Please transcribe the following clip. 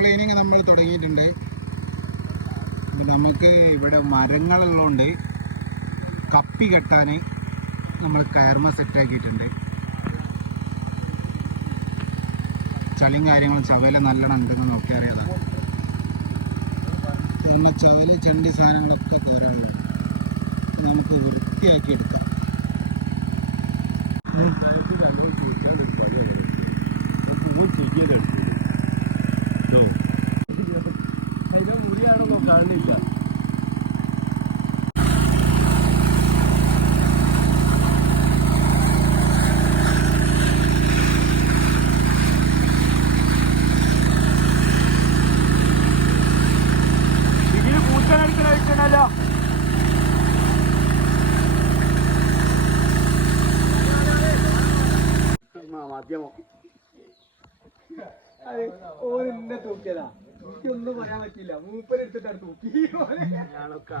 Cleaning നമ്മൾ തുടങ്ങിയിട്ടുണ്ട്. നമുക്ക് ഇവിടെ മരങ്ങളുള്ളതുകൊണ്ട് കപ്പി കെട്ടാൻ നമ്മൾ കയർമ സെറ്റാക്കിയിട്ടുണ്ട് ചളിയും കാര്യങ്ങളും ചവല നല്ലോണം ഉണ്ടെന്ന് നോക്കി അറിയാതാണ്. കാരണം ചവൽ ചണ്ടി സാധനങ്ങളൊക്കെ കയറാനുള്ള നമുക്ക് വൃത്തിയാക്കി എടുക്കാം. മാധ്യമം ഓരെന്നെ തൂക്കിയതാ. എനിക്കൊന്നും പറയാൻ പറ്റില്ല മൂപ്പരെടുത്തിട്ടാണ് തൂക്കി ഞാനൊക്കെ